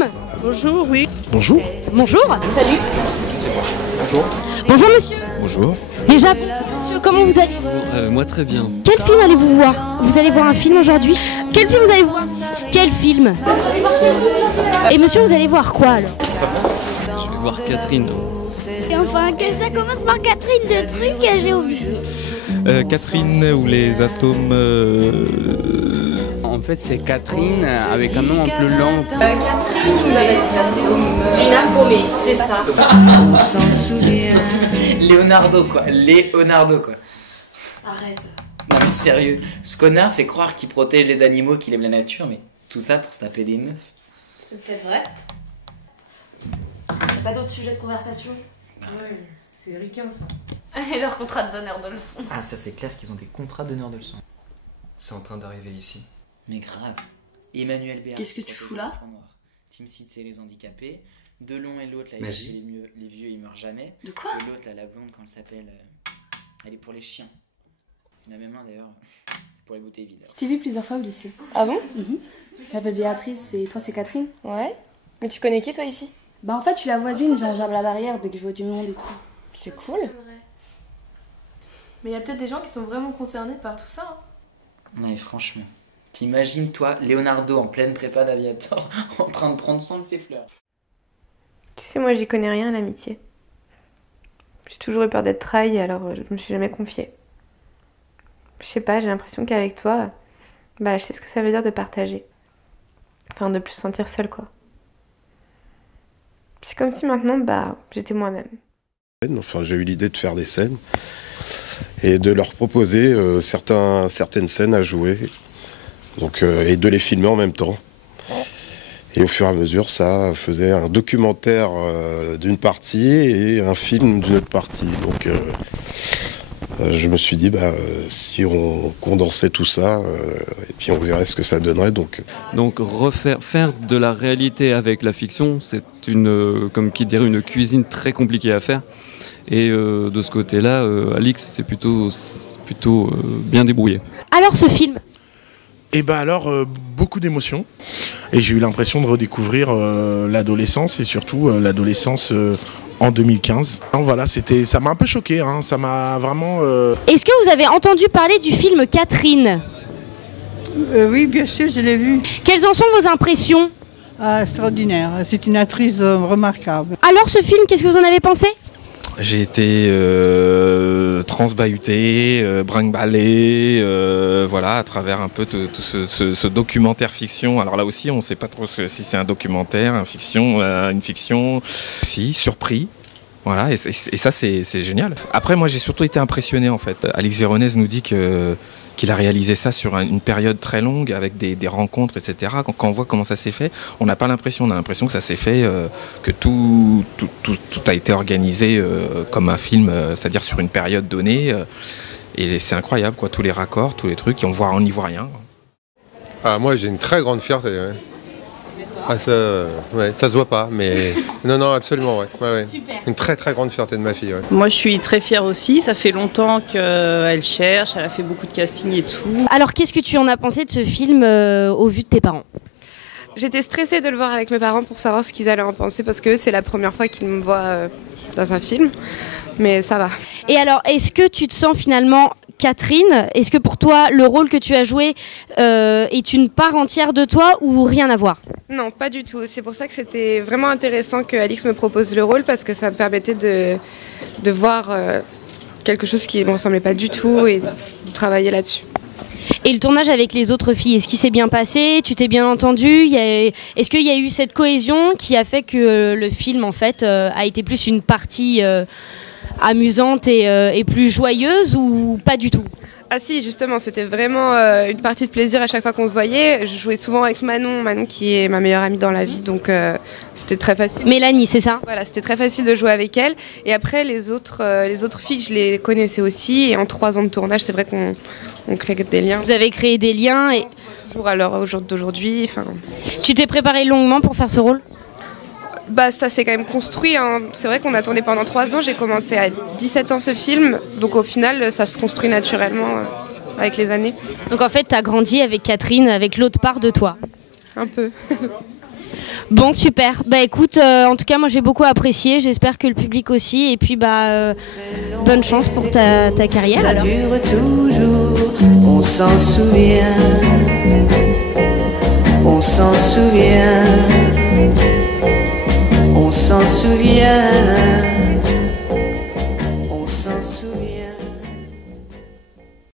madame. Bonjour, oui. Bonjour. Bonjour. Salut. Bonjour. Bonjour monsieur. Bonjour. Déjà, monsieur, comment vous allez? Moi très bien. Quel film allez-vous voir? Vous allez voir un film aujourd'hui? Quel film vous allez voir? Quel film? Et monsieur, vous allez voir quoi alors? Je vais voir Catherine. Enfin, que ça commence par Catherine de trucs que j'ai oublié. Catherine ou les atomes... En fait, c'est Catherine avec un nom un peu long. Catherine ou les atomes... Une argomée, c'est ça. On s'en souvient. Leonardo quoi, Leonardo quoi. Arrête. Non mais sérieux, ce connard fait croire qu'il protège les animaux, qu'il aime la nature, mais tout ça pour se taper des meufs. C'est peut-être vrai. Y'a pas d'autres sujets de conversation? Ouais, c'est ricain ça. Et leur contrat de donneur de leçons. Ah ça c'est clair qu'ils ont des contrats d'honneur de leçon. C'est en train d'arriver ici. Mais grave. Emmanuel Béard. Qu'est-ce que tu fous là? Team Seed c'est les handicapés. Delon et l'autre là, Magie. les vieux ils meurent jamais. De quoi? Et l'autre là, la blonde quand elle s'appelle, elle est pour les chiens. Il y en a même un d'ailleurs pour les bouteilles vides. Je t'ai vu plusieurs fois au lycée. Ah bon? Je m'appelle Béatrice et toi c'est Catherine. Ouais. Mais tu connais qui toi ici? Bah en fait je suis la voisine, j'enjambe la barrière dès que je vois du monde et tout. C'est cool. Mais il y a peut-être des gens qui sont vraiment concernés par tout ça. Ouais franchement. T'imagines toi, Leonardo en pleine prépa d'aviateur en train de prendre soin de ses fleurs. Tu sais, moi j'y connais rien à l'amitié. J'ai toujours eu peur d'être trahie, alors je me suis jamais confiée. Je sais pas, j'ai l'impression qu'avec toi, bah je sais ce que ça veut dire de partager. Enfin, de plus se sentir seule quoi. C'est comme si maintenant, bah, j'étais moi-même. Enfin, j'ai eu l'idée de faire des scènes et de leur proposer certaines scènes à jouer, donc, et de les filmer en même temps. Et au fur et à mesure, ça faisait un documentaire d'une partie et un film d'une autre partie. Donc, je me suis dit, bah, si on condensait tout ça, et puis on verrait ce que ça donnerait. Donc faire de la réalité avec la fiction, c'est comme qui dirait, une cuisine très compliquée à faire. Et de ce côté-là, Alix c'est plutôt bien débrouillé. Alors ce film? Et bah alors, beaucoup d'émotions. Et j'ai eu l'impression de redécouvrir l'adolescence et surtout l'adolescence en 2015. Alors voilà, ça m'a un peu choqué, hein, ça m'a vraiment... Est-ce que vous avez entendu parler du film Catherine? Oui, bien sûr, je l'ai vu. Quelles en sont vos impressions? Ah, extraordinaire. C'est une actrice remarquable. Alors ce film, qu'est-ce que vous en avez pensé? J'ai été transbahuté, brinque-ballé, voilà, à travers un peu tout ce documentaire fiction. Alors là aussi, on ne sait pas trop si c'est un documentaire, une fiction, si, surpris. Voilà, et ça, c'est génial. Après, moi, j'ai surtout été impressionné, en fait. Alix Véronèse nous dit qu'il a réalisé ça sur une période très longue, avec des rencontres, etc. Quand on voit comment ça s'est fait, on n'a pas l'impression. On a l'impression que ça s'est fait, que tout a été organisé comme un film, c'est-à-dire sur une période donnée. Et c'est incroyable, quoi, tous les raccords, tous les trucs, on n'y voit rien. Ah, moi, j'ai une très grande fierté. Ouais. Ah, ça se voit pas, mais non, absolument, ouais. Super. Une très très grande fierté de ma fille. Ouais. Moi, je suis très fière aussi. Ça fait longtemps qu'elle cherche, elle a fait beaucoup de casting et tout. Alors qu'est-ce que tu en as pensé de ce film au vu de tes parents? J'étais stressée de le voir avec mes parents pour savoir ce qu'ils allaient en penser parce que c'est la première fois qu'ils me voient dans un film. Mais ça va. Et alors, est-ce que tu te sens finalement Catherine? Est-ce que pour toi, le rôle que tu as joué est une part entière de toi ou rien à voir? Non, pas du tout. C'est pour ça que c'était vraiment intéressant que Alix me propose le rôle parce que ça me permettait de voir quelque chose qui ne me ressemblait pas du tout et de travailler là-dessus. Et le tournage avec les autres filles, est-ce qu'il s'est bien passé? Tu t'es bien entendu? Est-ce qu'il y a eu cette cohésion qui a fait que le film en fait a été plus une partie amusante et plus joyeuse ou pas du tout? Ah si, justement, c'était vraiment une partie de plaisir à chaque fois qu'on se voyait. Je jouais souvent avec Manon qui est ma meilleure amie dans la vie, donc c'était très facile. Mélanie, c'est ça? Voilà, c'était très facile de jouer avec elle. Et après, les autres filles, je les connaissais aussi. Et en 3 ans de tournage, c'est vrai qu'on crée des liens. Vous avez créé des liens et... Toujours à l'heure d'aujourd'hui. Enfin... Tu t'es préparé longuement pour faire ce rôle? Bah, ça s'est quand même construit, hein. C'est vrai qu'on a tourné pendant 3 ans, j'ai commencé à 17 ans ce film, donc au final ça se construit naturellement avec les années. Donc en fait tu as grandi avec Catherine, avec l'autre part de toi? un peu. Bon, super. Bah écoute, en tout cas, moi j'ai beaucoup apprécié. J'espère que le public aussi. Et puis, bonne chance pour ta carrière. Ça alors. dure toujours, on s'en souvient. On s'en souvient. On s'en souvient.